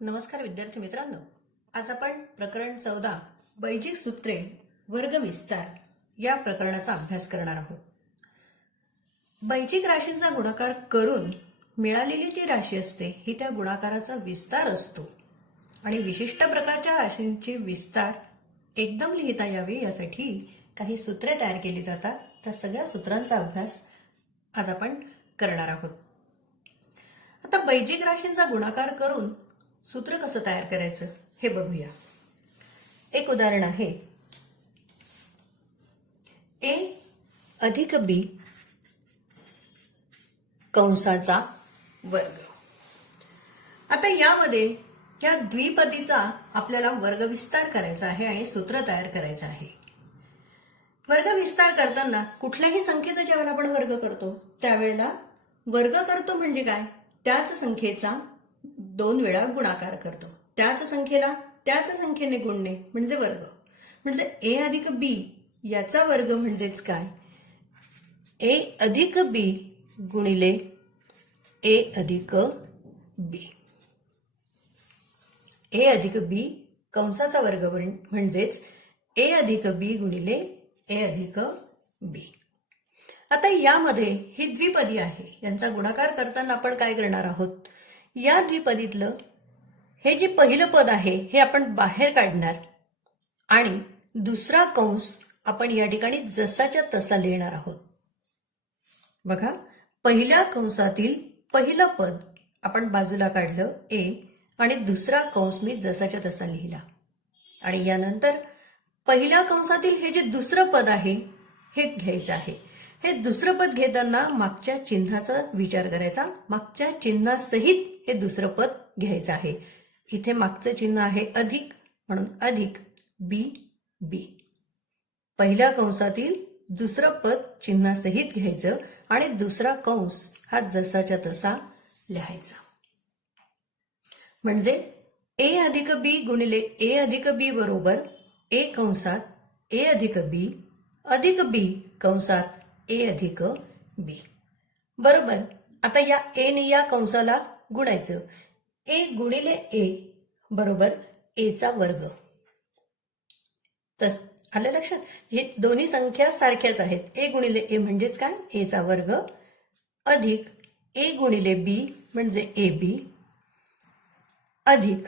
नमस्कार विद्यार्थी मित्रांनो, आज आपण प्रकरण 14 बैजिक सूत्रे वर्ग विस्तार या प्रकरणाचा अभ्यास करणार आहोत. बैजिक राशींचा गुणाकार करून मिळालेली जी राशी असते ही त्या गुणाकाराचा विस्तार असतो आणि विशिष्ट प्रकारच्या राशींचे विस्तार एकदम लिहिता यावे यासाठी काही सूत्रे तयार केली जातात. त्या सगळ्या सूत्रांचा अभ्यास आज आपण करणार आहोत. आता बैजिक राशींचा गुणाकार करून सूत्र कसं तयार करायचं हे बघूया. एक उदाहरण आहे a अधिक b कंसाचा वर्ग. आता यामध्ये या द्विपदीचा आपल्याला वर्ग विस्तार करायचा आहे आणि सूत्र तयार करायचं आहे. वर्ग विस्तार करताना कुठल्याही संख्येचा ज्यावेळेला आपण वर्ग करतो त्यावेळेला वर्ग करतो म्हणजे काय, त्याच संख्येचा 2 वेळा गुणाकार करतो. त्याच संख्येला त्याच संख्येने गुणणे म्हणजे वर्ग. म्हणजे a अधिक b याचा वर्ग म्हणजेच काय, a अधिक b गुणिले a अधिक b. a अधिक b कंसाचा वर्ग म्हणजेच a अधिक b गुणिले a अधिक b. आता यामध्ये ही द्विपदी आहे, यांचा गुणाकार करताना आपण काय करणार आहोत, या द्विपदीतलं हे जे पहिलं पद आहे हे आपण बाहेर काढणार आणि दुसरा कंस आपण या ठिकाणी जसाच्या तसा लिहिणार आहोत. बघा, पहिल्या कंसातील पहिलं पद आपण बाजूला काढलं a आणि दुसरा कंस मी जसाच्या तसा लिहिला आणि यानंतर पहिल्या कंसातील हे जे दुसरं पद आहे हे घ्यायचं आहे. हे दुसरं पद घेताना मागच्या चिन्हाचा विचार करायचा. मागच्या चिन्हासहित हे दुसरं पद घ्यायचं आहे. इथे मागचं चिन्ह आहे अधिक म्हणून अधिक बी बी. पहिल्या कंसातील दुसरं पद चिन्हासहित घ्यायचं आणि दुसरा कंस हा जसाच्या तसा लिहायचा. म्हणजे a अधिक b गुणिले a अधिक b बरोबर a कंसात a अधिक b कंसात a अधिक b. बरोबर. आता या a ने या कंसाला गुणायचं. a गुणिले a बरोबर a चा वर्ग. तस आलं लक्षात, हे दोन्ही संख्या सारख्याच आहेत. a गुणिले a म्हणजेच काय, a चा वर्ग अधिक a गुणिले b म्हणजे ab अधिक.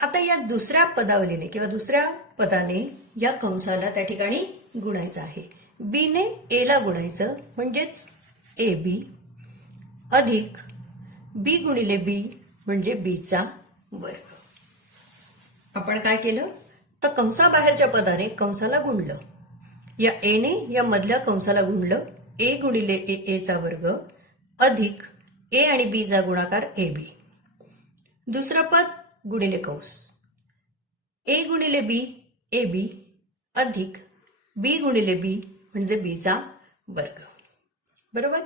आता या दुसऱ्या पदावलीने किंवा दुसऱ्या पदाने या कंसाला त्या ठिकाणी गुणायचं आहे. b ने a ला गुणायचं म्हणजेच ab अधिक b गुणिले b म्हणजे b चा वर्ग. आपण काय केलं तर कंसाबाहेरच्या पदाने कंसाला गुणलं. या a ने या मधल्या कंसाला गुणलं. a गुणिले a चा वर्ग अधिक a आणि b चा गुणाकार ab. दुसरं पद गुणिले कंस a गुणिले b ab अधिक b गुणिले b म्हणजे b चा वर्ग. बरोबर.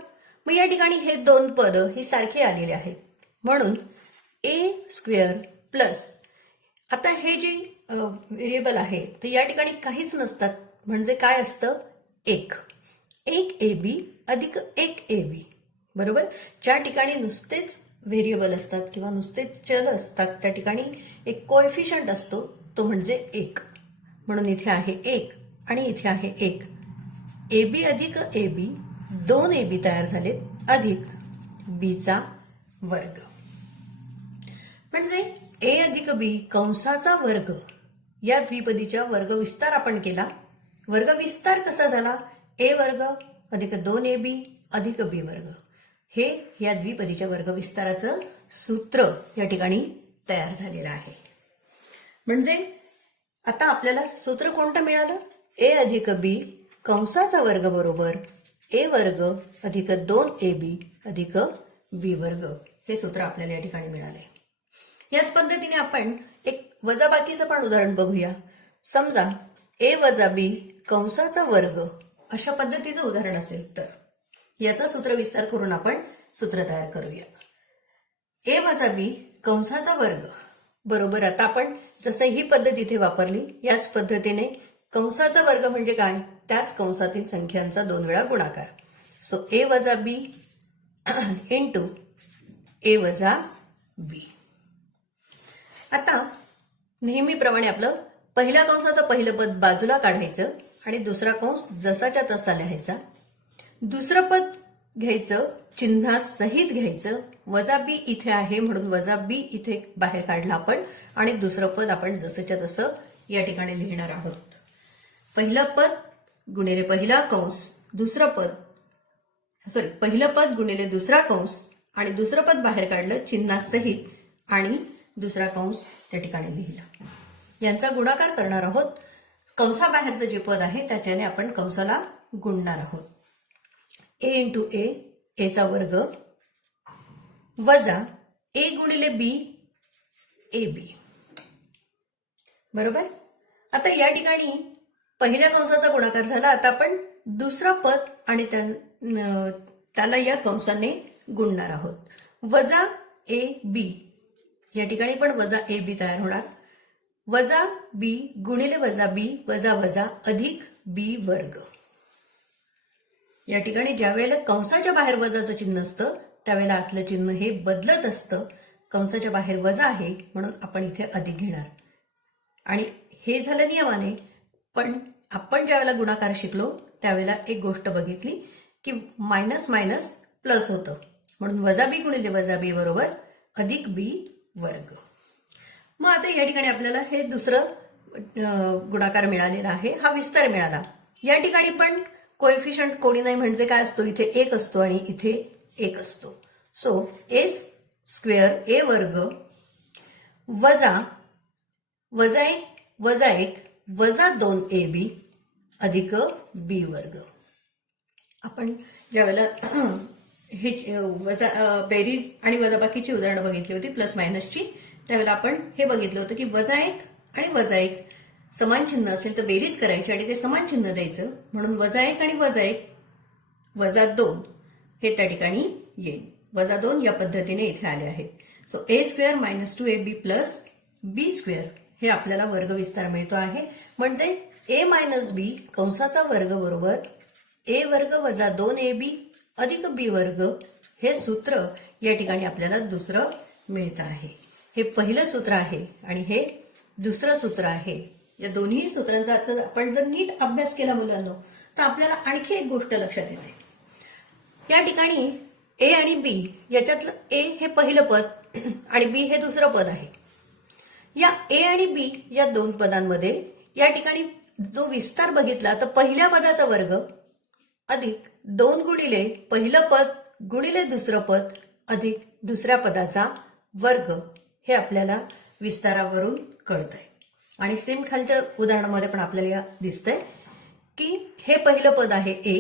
मग या ठिकाणी हे दोन पद ही सारखी आलेले आहेत म्हणून a स्क्वेअर प्लस, आता हे जे व्हेरिएबल आहे तर या ठिकाणी काहीच नसतात म्हणजे काय असतं, एक ab अधिक 1 ab. बरोबर. ज्या ठिकाणी नुसतेच व्हेरिएबल असतात किंवा नुसतेच चल असतात त्या ठिकाणी एक कोएफिशियंट असतो, तो म्हणजे 1. म्हणून इथे आहे 1 आणि इथे आहे 1. ab अधिक ab 2 ab तयार झालेत अधिक b चा वर्ग. म्हणजे a अधिक b कंसाचा वर्ग या द्विपदीच्या वर्ग विस्तार आपण केला. वर्ग विस्तार कसा झाला, a वर्ग अधिक 2ab अधिक b वर्ग. हे या द्विपदीच्या वर्ग विस्ताराचं सूत्र या ठिकाणी तयार झालेलं आहे. म्हणजे आता आपल्याला सूत्र कोणतं मिळालं, a अधिक b कंसाचा वर्ग बरोबर a वर्ग अधिक 2ab अधिक b वर्ग. हे सूत्र आपल्याला या ठिकाणी मिळाले. याच पद्धतीने आपण एक वजाबाकीचं पण उदाहरण बघूया. समजा a वजा b कंसाचा वर्ग अशा पद्धतीचं उदाहरण असेल तर याचा सूत्र विस्तार करून आपण सूत्र तयार करूया. a वजा b कंसाचा वर्ग बरोबर. आता आपण जसं ही पद्धत इथे वापरली याच पद्धतीने कंसाचा वर्ग म्हणजे काय, त्याच कंसातील संख्यांचा 2 वेळा गुणाकार. सो a वजा b इंटू a वजा b. आता नेहमीप्रमाणे आपलं पहिल्या कंसाचं पहिलं पद बाजूला काढायचं आणि दुसरा कंस जसाच्या तसा लिहायचा. दुसरं पद घ्यायचं, चिन्हासहित घ्यायचं. वजा बी इथे आहे म्हणून वजा बी इथे बाहेर काढला आपण आणि दुसरं पद आपण जसंच्या तसं या ठिकाणी लिहिणार आहोत. पहिलं पद गुणिले पहिला कंस, दुसरं पद पहिलं पद गुणिले दुसरा कंस आणि दुसरं पद बाहेर काढलं चिन्हासहित आणि दुसरा कंस त्या ठिकाणी लिहिला. यांचा गुणाकार करणार आहोत. कंसाबाहेरचं जे पद आहे त्याच्याने आपण कंसाला गुणणार आहोत. ए इंटू ए, एचा वर्ग वजा ए गुणिले बी, ए बी. बरोबर. आता या ठिकाणी पहिल्या कंसाचा गुणाकार झाला. आता आपण दुसरा पद आणि त्याला या कंसाने गुणणार आहोत. वजा ए बी, या ठिकाणी पण वजा ए बी तयार होणार. वजा बी गुणिले वजा बी वजा वजा अधिक बी वर्ग. या ठिकाणी ज्या वेळेला कंसाच्या बाहेर वजाचं चिन्ह असतं त्यावेळेला आतलं चिन्ह हे बदलत असतं. कंसाच्या बाहेर वजा आहे म्हणून आपण इथे अधिक घेणार. आणि हे झालं नियमाने. पण आपण ज्या वेळेला गुणाकार शिकलो त्यावेळेला एक गोष्ट बघितली की मायनस मायनस प्लस होतं म्हणून वजा बी गुणिले वजा बी बरोबर अधिक बी वर्ग. मग आता या ठिकाणी आपल्याला हे दुसरं गुणाकार मिळालेला आहे. हा विस्तार मिळाला. या ठिकाणी पण कोएफिशियंट कोणी नाही म्हणजे काय असतो, इथे एक असतो आणि इथे एक असतो. सो ए स्क्वेअर ए वर्ग वजा वजा एक वजा 2 ए बी अधिक बी वर्ग. आपण ज्या वेळेला हे वजा बेरीज आणि वजाबाकीची उदाहरणं बघितली होती प्लस मायनसची, त्यावेळेला आपण हे बघितलं होतं की वजा एक आणि वजा एक समान चिन्ह असेल तर बेरीज करायची आणि ते समान चिन्ह द्यायचं. म्हणून वजा एक आणि वजा 2 हे त्या ठिकाणी येईल. वजा 2 या पद्धतीने इथे आले आहेत. सो ए square minus 2ab plus B square हे आपल्याला वर्ग विस्तार मिळतो आहे. म्हणजे ए मायनस बी कंसाचा वर्ग बरोबर ए वर्ग वजा 2ab अधिक बी वर्ग हे सूत्र या ठिकाणी आपल्याला दुसरं मिळतं आहे. हे पहिलं सूत्र आहे आणि हे दुसरं सूत्र आहे. या दोन्ही सूत्रांचा आपण जर नीट अभ्यास केला मुलांना तर आपल्याला आणखी एक गोष्ट लक्षात येते. या ठिकाणी ए आणि बी याच्यातलं ए हे पहिलं पद आणि बी हे दुसरं पद आहे. या ए आणि बी या दोन पदांमध्ये या ठिकाणी जो विस्तार बघितला तर पहिल्या पदाचा वर्ग अधिक 2 गुणिले पहिलं पद गुणिले दुसरं पद अधिक दुसऱ्या पदाचा वर्ग हे आपल्याला विस्तारावरून कळतंय. आणि सेम खालच्या उदाहरणामध्ये पण आपल्याला दिसतंय की हे पहिलं पद आहे ए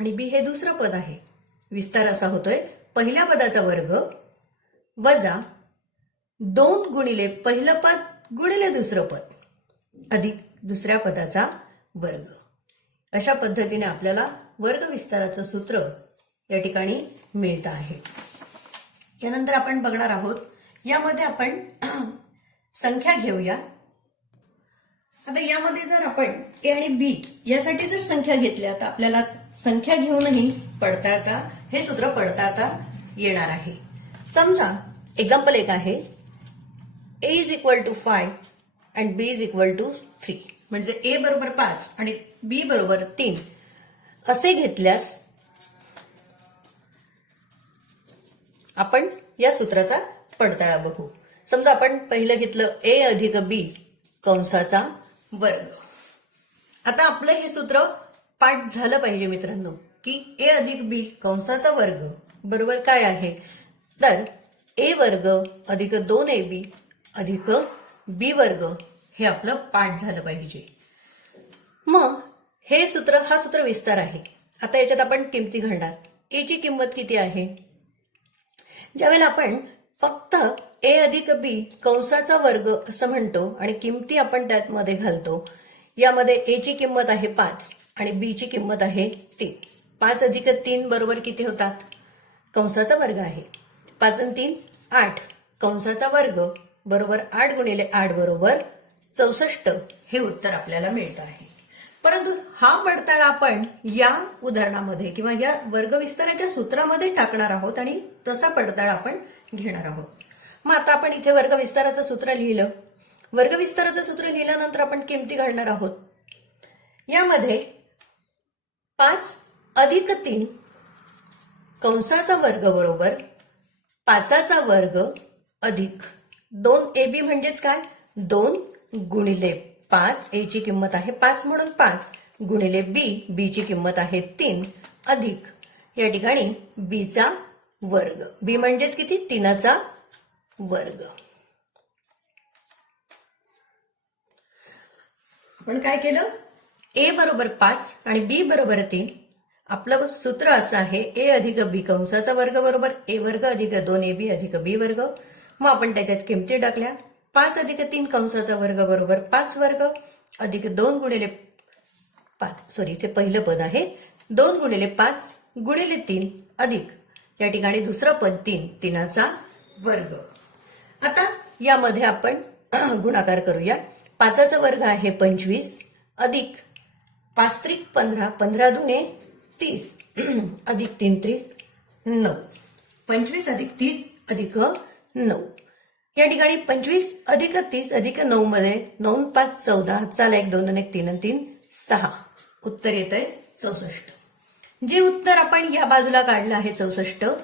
आणि बी हे दुसरं पद आहे. विस्तार असा होतोय पहिल्या पदाचा वर्ग वजा 2 गुणिले पहिलं पद गुणिले दुसरं पद अधिक दुसऱ्या पदाचा वर्ग. अशा पद्धतीने आपल्याला वर्ग विस्ताराचं सूत्र या ठिकाणी मिळतं आहे. यानंतर आपण बघणार आहोत. यामध्ये आपण संख्या घेऊया. आता यामध्ये जर आपण ए आणि बी यासाठी जर संख्या घेतल्या तर आपल्याला संख्या घेऊनही पडताळता हे सूत्र पडताळता येणार आहे. समजा एक्झाम्पल एक आहे A is equal to 5 and B is equal to 3 म्हणजे ए बरोबर 5 आणि बी बरोबर 3 असे घेतल्यास आपण या सूत्राचा पडताळा बघू. समजा आपण पहिलं घेतलं ए अधिक बी कंसाचा वर्ग. आता आपलं हे सूत्र पाठ झालं पाहिजे मित्रांनो की ए अधिक बी कंसाचा वर्ग बरोबर काय आहे तर ए वर्ग अधिक 2ab अधिक बी वर्ग हे आपलं पाठ झालं पाहिजे. मग हे सूत्र हा सूत्र विस्तार आहे. आता याच्यात आपण किमती घालणार. ए ची किंमत किती आहे. ज्यावेळेला आपण फक्त ए अधिक बी कंसाचा वर्ग असं म्हणतो आणि किमती आपण त्यामध्ये घालतो. यामध्ये ए ची किंमत आहे 5 आणि बी ची किंमत आहे 3. 5 अधिक 3 बरोबर किती होतात कंसाचा वर्ग आहे. 5 आणि 3 8 कंसाचा वर्ग बरोबर 8 गुणिले 8 बरोबर 64 हे उत्तर आपल्याला मिळतं आहे. परंतु हा पडताळा आपण या उदाहरणामध्ये किंवा या वर्ग विस्ताराच्या सूत्रामध्ये टाकणार आहोत आणि तसा पडताळा आपण घेणार आहोत. मग आता आपण इथे वर्गविस्ताराचं सूत्र लिहिलं. वर्गविस्ताराचं सूत्र लिहिल्यानंतर आपण किमती घालणार आहोत. यामध्ये 5 अधिक 3 कंसाचा वर्ग बरोबर 5चा वर्ग अधिक 2ab म्हणजेच काय, 2 गुणिले 5, a ची किंमत आहे 5 म्हणून 5 गुणिले b ची किंमत आहे 3 अधिक या ठिकाणी b चा वर्ग. b म्हणजेच किती, 3चा वर्ग. आपण काय केलं, a बरोबर 5 आणि b बरोबर 3. आपलं सूत्र असं आहे a अधिक b कंसाचा वर्ग बरोबर a वर्ग अधिक 2ab अधिक b वर्ग. मग आपण त्याच्यात किमती टाकल्या. 5 अधिक 3 कंसाचा वर्ग बरोबर 5 वर्ग अधिक 2 गुणिले 5, इथे पहिलं पद आहे, 2 गुणिले 5 गुणिले 3 अधिक या ठिकाणी दुसरं पद 3चा वर्ग. आता यामध्ये आपण गुणाकार करूया. 5चा वर्ग आहे 25 अधिक 5 त्रिक 15, 15 दुने 30 अधिक 3 त्रिक 9. 25 अधिक 30 अधिक 9. या ठिकाणी 25 अधिक 30 अधिक 9 मध्ये 9 5 14, हातचाला 1 2 1 3 3 6. उत्तर येत आहे 64. जे उत्तर आपण या बाजूला काढलं आहे 64,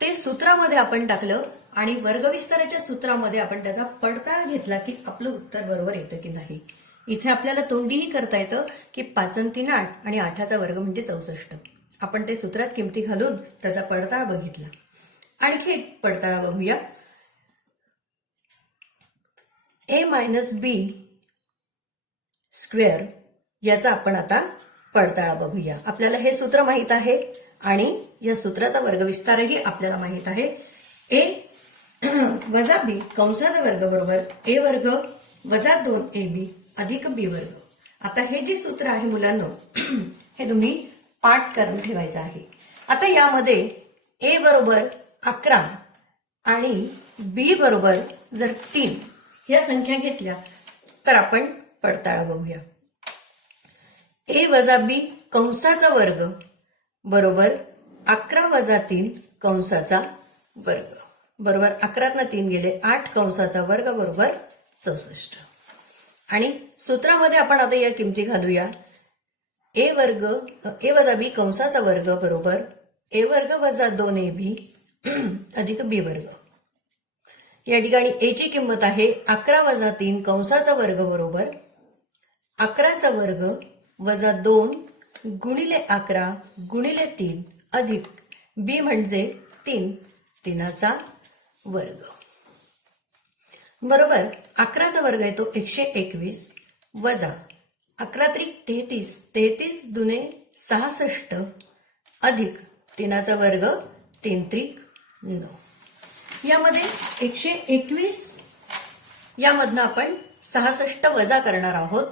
ते सूत्रामध्ये आपण टाकलं आणि वर्गविस्ताराच्या सूत्रामध्ये आपण त्याचा पडताळा घेतला की आपलं उत्तर बरोबर येतं की नाही. इथे आपल्याला तोंडीही करता येतं की 5 आणि 3 8 आणि 8चा वर्ग म्हणजे 64. आपण ते सूत्रात किमती घालून त्याचा पडताळा बघितला. आणखी एक पडताळा बघूया. a मायनस बी स्क्वेअर याचा आपण आता पडताळा बघूया. आपल्याला हे सूत्र माहित आहे आणि या सूत्राचा वर्गविस्तारही आपल्याला माहित आहे. a वजा b कंसाचा वर्ग बरोबर a वर्ग वजा 2ab अधिक b वर्ग. आता हे जे सूत्र आहे मुलांनो, हे तुम्ही पाठ करून ठेवायचं आहे. आता यामध्ये a बरोबर 11 आणि b बरोबर जर 3 या संख्या घेतल्या तर आपण पडताळा बघूया. a वजा b कंसाचा वर्ग बरोबर 11 वजा 3 कंसाचा वर्ग बरोबर 11 3 गेले 8 कंसाचा वर्ग बरोबर 64. आणि सूत्रामध्ये आपण आता या किमती घालूया. a वजा b कंसाचा वर्ग बरोबर a वर्ग वजा 2ab अधिक b वर्ग. या ठिकाणी a ची किंमत आहे 11 वजा 3 कंसाचा वर्ग बरोबर 11चा वर्ग वजा 2 गुणिले 11 गुणिले 3 अधिक b म्हणजे 3चा वर्ग बरोबर 11चा वर्ग येतो 121 वजा 11 त्रिक 33, 33 दुने 66 अधिक 3चा वर्ग 3 त्रिक 9. यामध्ये 121 यामधनं आपण 66 वजा करणार आहोत.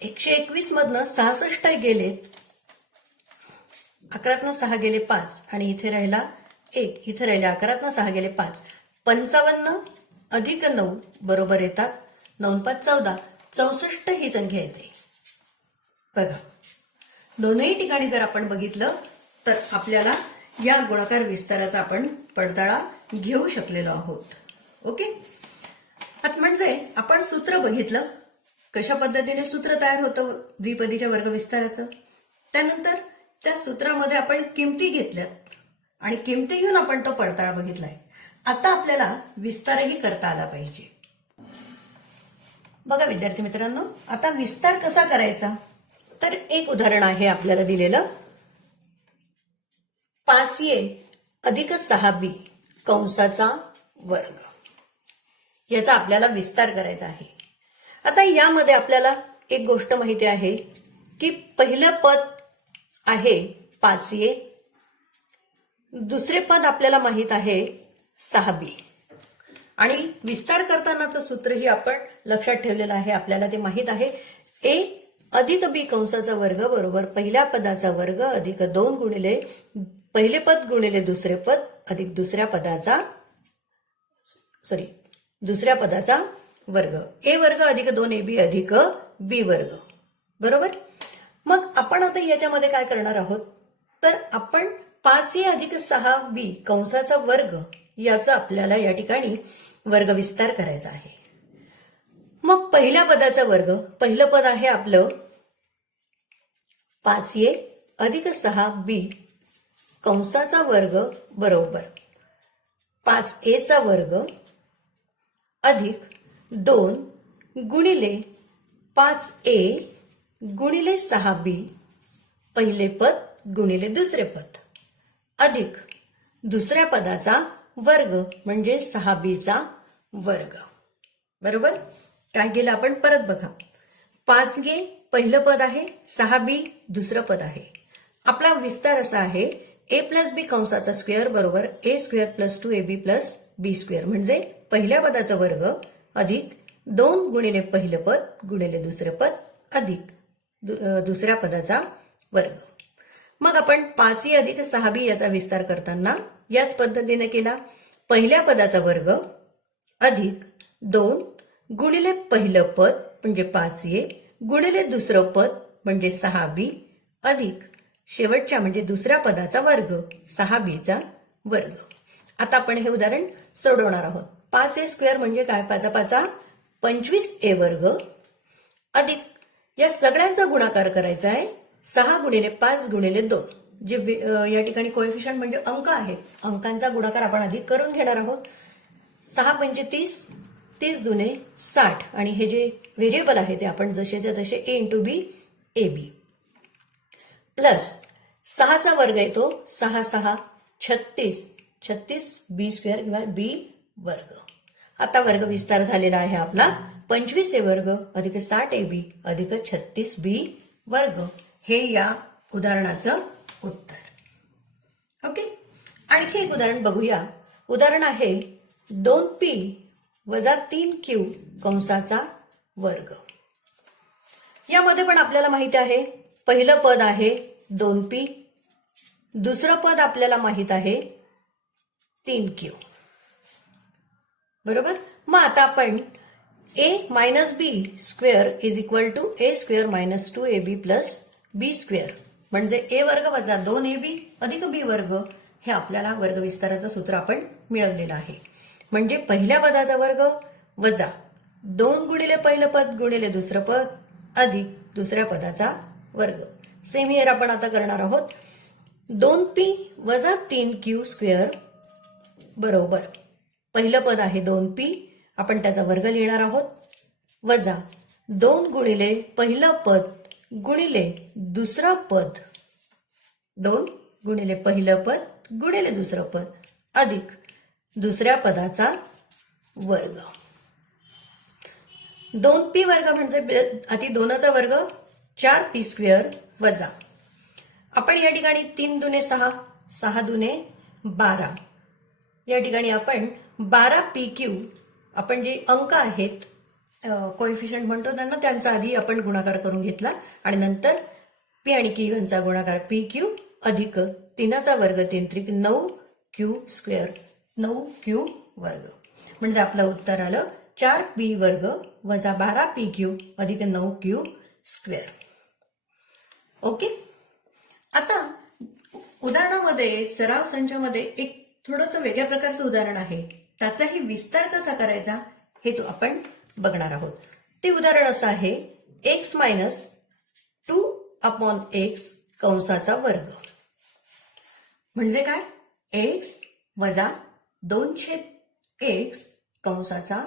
121 मधनं 66 गेले, 11 6 गेले 5 आणि इथे राहिला 1, इथे राहिले 11 6 गेले 5, 55 अधिक 9 बरोबर येतात 9 5 14, 64 ही संख्या येते. बघा, दोनही ठिकाणी जर आपण बघितलं तर आपल्याला या गुणाकार विस्ताराचा आपण पडताळा घेऊ शकलेलो आहोत. ओके, आता म्हणजे आपण सूत्र बघितलं, कशा पद्धतीने सूत्र तयार होतं द्विपदीच्या वर्ग विस्ताराचं. त्यानंतर त्या सूत्रामध्ये आपण किमती घेतल्यात आणि किमती घेऊन आपण तो पडताळा बघितलाय. आता आपल्याला विस्तारही करता आला पाहिजे. बघा विद्यार्थी मित्रांनो, आता विस्तार कसा करायचा तर एक उदाहरण आहे आपल्याला दिलेलं. 5a अधिक 6b कंसाचा वर्ग याचा आपल्याला विस्तार करायचा आहे. आता यामध्ये आपल्याला एक गोष्ट माहिती आहे की पहिलं पद आहे 5a, दुसरे पद आपल्याला माहित आहे 6b आणि विस्तार करतानाचं सूत्रही आपण लक्षात ठेवलेलं आहे. आपल्याला ते माहित आहे a अधिक b कंसाचा वर्ग बरोबर पहिल्या पदाचा वर्ग अधिक 2 गुणिले पहिले पद गुणिले दुसरे पद अधिक दुसऱ्या पदाचा वर्ग. a वर्ग अधिक 2ab अधिक b वर्ग बरोबर. मग आपण आता याच्यामध्ये काय करणार आहोत तर आपण 5a अधिक 6b कंसाचा वर्ग याचा आपल्याला या ठिकाणी वर्गविस्तार करायचा आहे. मग पहिल्या पदाचा वर्ग, पहिलं पद आहे आपलं 5a अधिक 6b कंसाचा वर्ग बरोबर 5a चा वर्ग अधिक 2 गुणिले 5a गुणिले 6b पहिले पद गुणिले दुसरे पद अधिक दुसऱ्या पदाचा वर्ग म्हणजे 6b चा वर्ग. बरोबर. काय केलं आपण परत बघा. 5a पहिलं पद आहे, 6b दुसरं पद आहे. आपला विस्तार असा आहे a प्लस बी कंसाचा स्क्वेअर बरोबर a square plus 2ab plus B square म्हणजे पहिल्या पदाचा वर्ग अधिक 2 गुणिले पहिलं पद गुणिले दुसरं पद अधिक दुसऱ्या पदाचा वर्ग. मग आपण 5a अधिक 6b याचा विस्तार करताना याच पद्धतीने केला. पहिल्या पदाचा वर्ग अधिक 2 गुणिले पहिलं पद म्हणजे 5a गुणिले दुसरं पद म्हणजे 6b अधिक शेवटच्या म्हणजे दुसऱ्या पदाचा वर्ग 6b चा वर्ग. आता आपण हे उदाहरण सोडवणार आहोत. 5a स्क्वेअर म्हणजे काय? 5 25a वर्ग अधिक या सगळ्यांचा गुणाकार करायचा आहे 6 गुणिले 5 गुणिले 2 जे या ठिकाणी कोएफिशियंट म्हणजे अंक आहेत. अंकांचा गुणाकार आपण आधी करून घेणार आहोत. 6 पंचे 30, 30 दुने 60 आणि हे जे व्हेरिएबल आहे ते आपण जसेच्या तसे a into B A B plus 6चा वर्ग येतो 6 6 36 36 बी स्क्वेअर किंवा बी वर्ग. आता वर्ग विस्तार झालेला आहे आपला 25a वर्ग अधिक 60ab अधिक 36b वर्ग. हे या उदाहरणाचं उत्तर. ओके. आणखी एक उदाहरण बघूया. उदाहरण आहे 2p वजा 3q कंसाचा वर्ग. यामध्ये पण आपल्याला माहिती आहे पहिलं पद आहे 2p, दुसरं पद आपल्याला माहित आहे 3q. बरोबर. मग आता आपण a minus B square is equal to a square minus 2ab plus B square म्हणजे a वर्ग वजा 2ab अधिक b वर्ग हे आपल्याला वर्ग विस्ताराचं सूत्र आपण मिळवलेलं आहे. म्हणजे पहिल्या पदाचा वर्ग वजा 2 गुणिले पहिलं पद गुणिले दुसरं पद अधिक दुसऱ्या पदाचा वर्ग. सेम हिअर आपण आता करणार आहोत. 2p वजा 3q स्क्वेअर बरोबर पहिलं पद आहे 2p आपण त्याचा वर्ग लिहिणार आहोत वजा 2 गुणिले पहिलं पद गुणिले दुसरं पद 2 गुणिले पहिलं पद गुणिले दुसरं पद अधिक दुसऱ्या पदाचा वर्ग. 2p वर्ग म्हणजे आधी 2चा वर्ग 4p स्क्वेअर वजा आपण या ठिकाणी 3 दुने 6 6 दुने 12 या ठिकाणी आपण 12pq आपण जे अंक आहेत कोएफिशियंट म्हणतो त्यांचा आधी आपण गुणाकार करून घेतला आणि नंतर p आणि q यांचा गुणाकार pq अधिक 3चा वर्ग 3 त्रिक 9q स्क्वेअर 9q वर्ग म्हणजे आपलं उत्तर आलं 4p वर्ग वजा 12pq अधिक 9q स्क्वेअर. ओके. आता उदाहरणामध्ये सराव संचामध्ये एक थोडंसं वेगळ्या प्रकारचं उदाहरण आहे. त्याचाही विस्तार कसा करायचा हे तो आपण बघणार आहोत. ते उदाहरण असं आहे x मायनस 2/x कंसाचा वर्ग म्हणजे काय? x वजा 2/x कंसाचा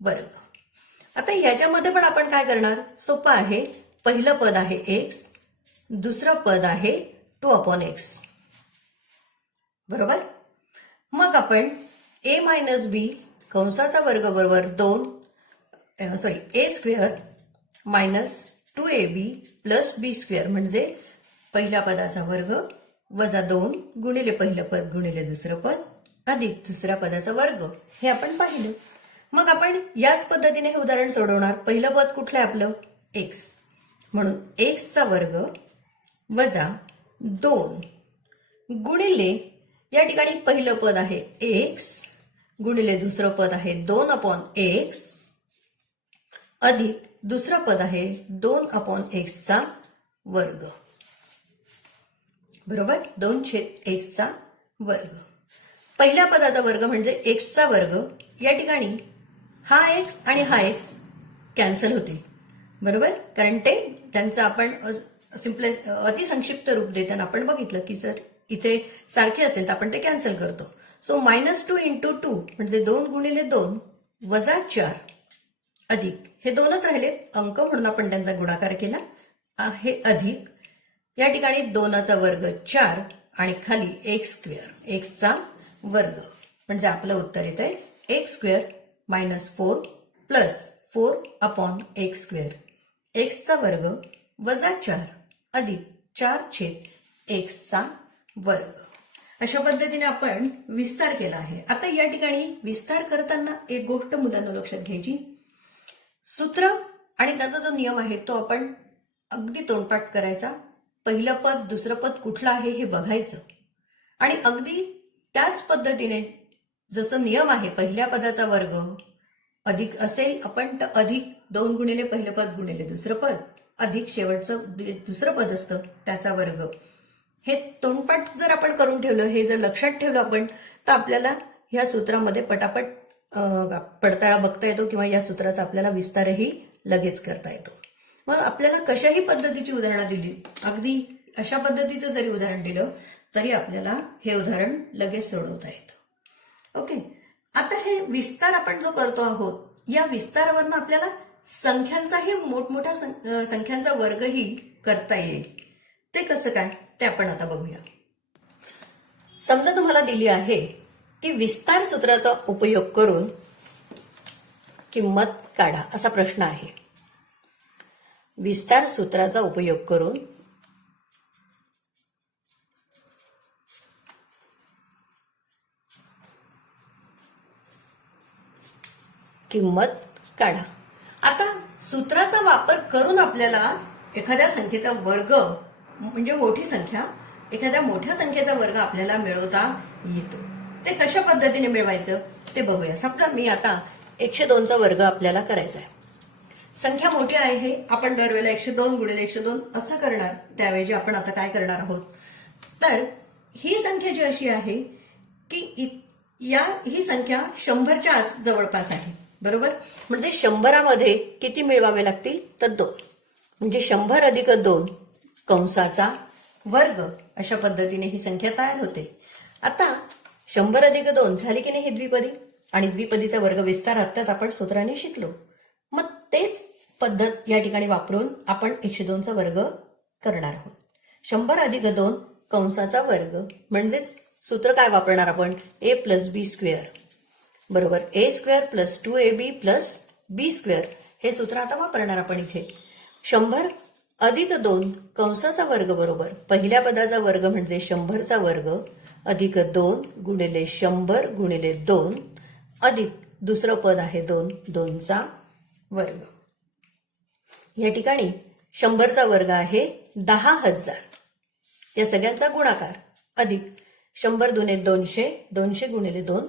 वर्ग. आता याच्यामध्ये पण आपण काय करणार? सोपं आहे. पहिलं पद आहे x, दुसरं पद आहे 2/x. बरोबर. मग आपण a मायनस बी कंसाचा वर्ग बरोबर 2 a square minus 2ab plus B square म्हणजे पहिल्या पदाचा वर्ग वजा 2 गुणिले पहिलं पद गुणिले दुसरं पद अधिक दुसऱ्या पदाचा वर्ग हे आपण पाहिलं. मग आपण याच पद्धतीने हे उदाहरण सोडवणार. पहिलं पद कुठलं आहे आपलं? x म्हणून x चा वर्ग वजा 2 गुणिले या ठिकाणी पहिलं पद आहे x गुणिले दुसरं पद आहे 2/x अधिक दुसरं पद आहे 2/x चा वर्ग. बरोबर. 2/x चा वर्ग. पहिल्या पदाचा वर्ग म्हणजे एक्सचा वर्ग. या ठिकाणी हा एक्स आणि हा एक्स कॅन्सल होतील, बरोबर, कारण ते त्यांचं आपण अतिसंक्षिप्त रूप देताना आपण बघितलं की जर इथे सारखे असेल तर आपण ते कॅन्सल करतो. सो -2 इंटू 2 म्हणजे 2 गुणिले 2 वजा 4 अधिक हे दोनच राहिले अंक म्हणून आपण त्यांचा गुणाकार केला, हे अधिक या ठिकाणी 2चा वर्ग 4 आणि खाली एक्स स्क्वेअर, एक्सचा वर्ग, म्हणजे आपलं उत्तर येतंय x square -4 plus 4 upon x square, एक्सचा वर्ग वजा 4 अधिक 4 एक्सचा वर्ग. अशा पद्धतीने आपण विस्तार केला आहे. आता या ठिकाणी विस्तार करताना एक गोष्ट मुलांना लक्षात घ्यायची, सूत्र आणि त्याचा जो नियम आहे तो आपण अगदी तोंडपाठ करायचा. पहिलं पद दुसरं पद कुठलं आहे हे बघायचं आणि अगदी त्याच पद्धतीने जसं नियम आहे पहिल्या पदाचा वर्ग अधिक असेल आपण तर अधिक 2 गुणिले पहिलं पद गुणिले दुसरं पद अधिक शेवटचं दुसरं पद असतं त्याचा वर्ग. हे तोंडपाठ जर आपण करून ठेवलं, हे जर लक्षात ठेवलं आपण, तर आपल्याला ह्या सूत्रामध्ये पटापट पडताळा बघता येतो किंवा या सूत्राचा आपल्याला विस्तारही लगेच करता येतो. मग आपल्याला कशाही पद्धतीची उदाहरणं दिली, अगदी अशा पद्धतीचं जरी उदाहरण दिलं तरी आपल्याला हे उदाहरण लगेच सोडवता येतं. ओके, आता हे विस्तार आपण जो करतो आहोत, या विस्तारावरनं आपल्याला संख्यांचाही मोठमोठ्या संख्यांचा वर्गही करता येईल. ते कसं काय ते आपण आता बघूया. समजा तुम्हाला दिली आहे की विस्तार सूत्राचा उपयोग करून किंमत काढा, असा प्रश्न आहे. विस्तार सूत्राचा उपयोग करून किंमत काढा. आता सूत्राचा वापर करून आपल्याला एखाद्या संख्येचा वर्ग म्हणजे मोठी संख्या, एखाद्या मोठ्या संख्येचा वर्ग आपल्याला मिळवता येतो. ते कशा पद्धतीने मिळवायचं ते बघूया. समजा मी आता 102चा वर्ग आपल्याला करायचा आहे. संख्या मोठी आहे, आपण दरवेळेला 102 गुणिले 102 असं करणार, त्याऐवजी आपण आता काय करणार आहोत, तर ही संख्या जी अशी आहे की ही संख्या 100च्या जवळपास आहे, बरोबर. म्हणजे 100मध्ये किती मिळवावे लागतील तर 2, म्हणजे 100 अधिक 2 कंसाचा वर्ग. अशा पद्धतीने ही संख्या तयार होते. आता 100 अधिक 2 झाली की नाही ही द्विपदी, आणि द्विपदीचा वर्ग विस्तार आत्ताच आपण सूत्राने शिकलो. मग तेच पद्धत या ठिकाणी वापरून आपण 102चा वर्ग करणार आहोत. 100 अधिक 2 कंसाचा वर्ग म्हणजेच सूत्र काय वापरणार आपण, a प्लस बी स्क्वेअर बरोबर a square plus 2ab plus B square, हे सूत्र आता वापरणार आपण इथे. 100 अधिक 2 कंसाचा वर्ग बरोबर पहिल्या पदाचा वर्ग म्हणजे 100चा वर्ग अधिक 2 गुणिले 100 गुणिले 2 अधिक दुसरं पद आहे 2, 2चा वर्ग. या ठिकाणी 100चा वर्ग आहे 10,000, या सगळ्यांचा गुणाकार अधिक 100 दुने 200, 200 गुणिले 2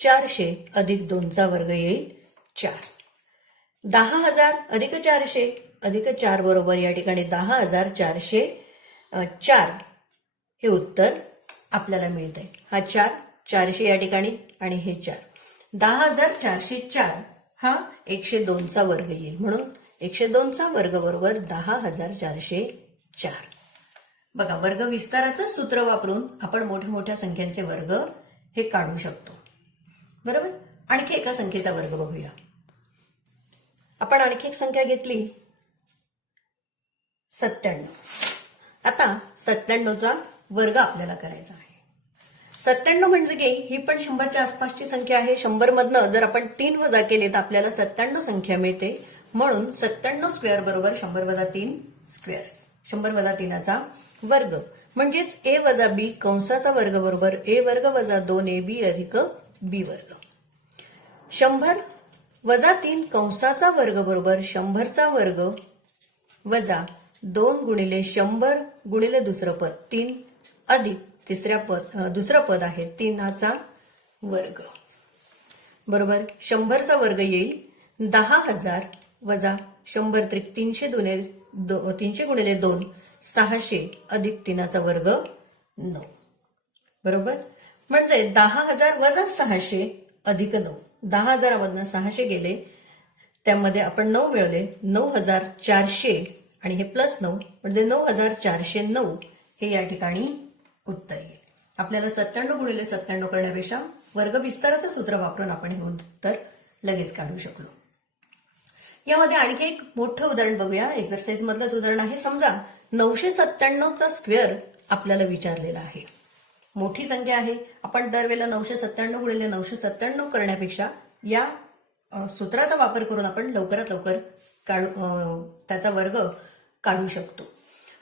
400 अधिक 2चा वर्ग येईल 4. 10,000 अधिक 400 अधिक 4 बरोबर या ठिकाणी 10,404 हे उत्तर आपल्याला मिळते. हा 400 या ठिकाणी आणि हे 4, 10,404 हा 102चा वर्ग येईल. म्हणून 102चा वर्ग बरोबर 10,404. बघा, वर्ग विस्ताराचं सूत्र वापरून आपण मोठ्या मोठ्या संख्यांचे वर्ग हे काढू शकतो, बरोबर. आणखी एका संख्येचा वर्ग बघूया. आपण आणखी एक संख्या घेतली 97. आता 97चा वर्ग आपल्याला करायचा आहे. 97 म्हणजे की ही पण 100च्या आसपासची संख्या आहे. 100 मधनं जर आपण 3 वजा केले तर आपल्याला 97 संख्या मिळते. म्हणून 97 स्क्वेअर बरोबर 100 वजा 3 स्क्वेअर, 100 वजा 3चा वर्ग म्हणजेच a वजा b कंसाचा वर्ग बरोबर a वर्ग वजा 2ab अधिक b वर्ग. 100 वजा 3 कंसाचा वर्ग बरोबर 100चा वर्ग वजा 2 गुणिले 100 गुणिले दुसरं पद 3 अधिक दुसरं पद आहे 3चा वर्ग बरोबर 100चा वर्ग येईल 10,000 वजा 100 त्रिक 300 गुणिले 2 600 अधिक 3चा वर्ग 9 बरोबर. म्हणजे 10,000 वजा 600 अधिक 9. 10,000मधनं 600 गेले, त्यामध्ये आपण 9 मिळवले, 9,400 आणि हे प्लस 9 म्हणजे 9,409 हे या ठिकाणी उत्तर येईल. आपल्याला 97 गुणिले 97 करण्यापेक्षा वर्ग विस्ताराचं सूत्र वापरून आपण हे उत्तर लगेच काढू शकलो. यामध्ये आणखी एक मोठं उदाहरण बघूया. एक्झरसाइज मधलंच उदाहरण आहे. समजा 997चा स्क्वेअर आपल्याला विचारलेला आहे. मोठी संख्या आहे. आपण दरवेळेला 997 गुणिले 997 करण्यापेक्षा या सूत्राचा वापर करून आपण लवकरात लवकर त्याचा वर्ग काढू शकतो.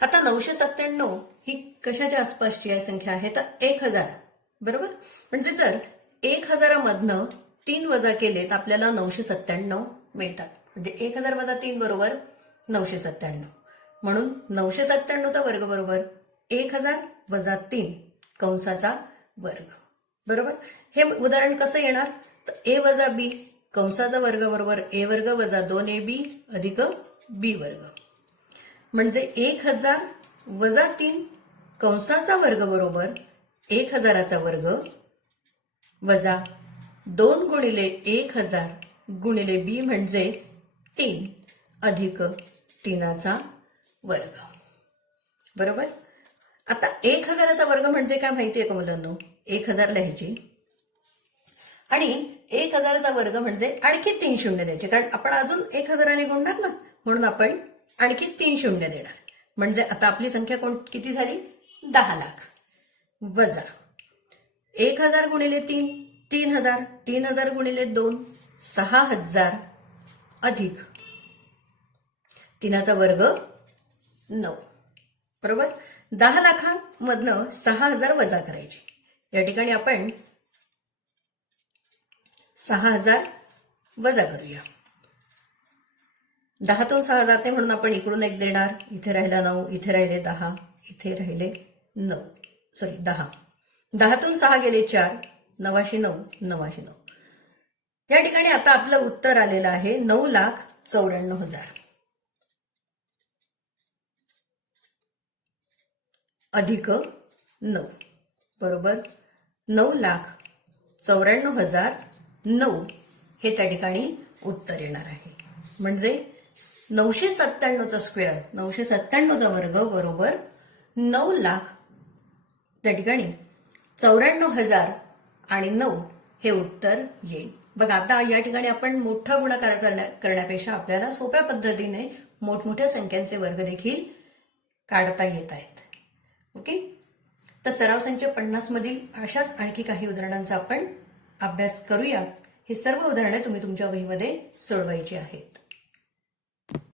आता 997 ही कशाच्या आसपासची आहे संख्या आहे तर 1000 बरोबर. म्हणजे जर 1000मधनं 3 वजा केले तर आपल्याला 997 मिळतात. म्हणजे 1000 वजा 3 बरोबर 997. म्हणून 997चा वर्ग बरोबर 1000 वजा 3 कंसाचा वर्ग बरोबर. हे उदाहरण कसं येणार तर a वजा b कंसाचा वर्ग बरोबर a वर्ग वजा 2ab अधिक b वर्ग. म्हणजे 1000 वजा 3 कंसाचा वर्ग बरोबर 1000चा वर्ग वजा 2 गुणिले 1000 गुणिले b म्हणजे 3 अधिक 3चा वर्ग बरोबर. आता 1000चा वर्ग म्हणजे काय माहितीये का मुलांनो. 1000 लिहायची आणि 1000चा वर्ग म्हणजे आणखी 3 शून्य द्यायचे, कारण आपण अजून 1000ने गुणणार ना, म्हणून आपण आणखी 3 शून्य देणार. म्हणजे आता आपली संख्या किती झाली 10 लाख वजा 1000 गुणिले 3 3000 3000 गुणिले 2 6000 अधिक 3चा वर्ग 9 बरोबर. 10 लाखांमधनं 6000 वजा करायचे. या ठिकाणी आपण 6000 वजा करूया. 10तून 6 जाते म्हणून आपण इकडून 1 देणार. इथे राहिला 9, इथे राहिले 10, इथे राहिले 9 सॉरी 10. 10तून 6 गेले 4, 9,900 9,900. या ठिकाणी आता आपलं उत्तर आलेलं आहे 9,94,000 अधिक 9 बरोबर 9,94,009 हे त्या ठिकाणी उत्तर येणार आहे. म्हणजे 997चा स्क्वेअर 997चा वर्ग बरोबर 9 लाख त्या ठिकाणी 94,000 आणि 9 हे उत्तर येईल. बघा आता या ठिकाणी आपण मोठा गुणाकार करण्यापेक्षा आपल्याला सोप्या पद्धतीने मोठमोठ्या संख्यांचे वर्ग देखील काढता येत आहेत. ओके. तर सराव संच 50 मधील अशाच आणखी काही उदाहरणांचा आपण अभ्यास करूया. हे सर्व उदाहरणे तुम्ही तुमच्या वहीमध्ये सोडवायची आहेत.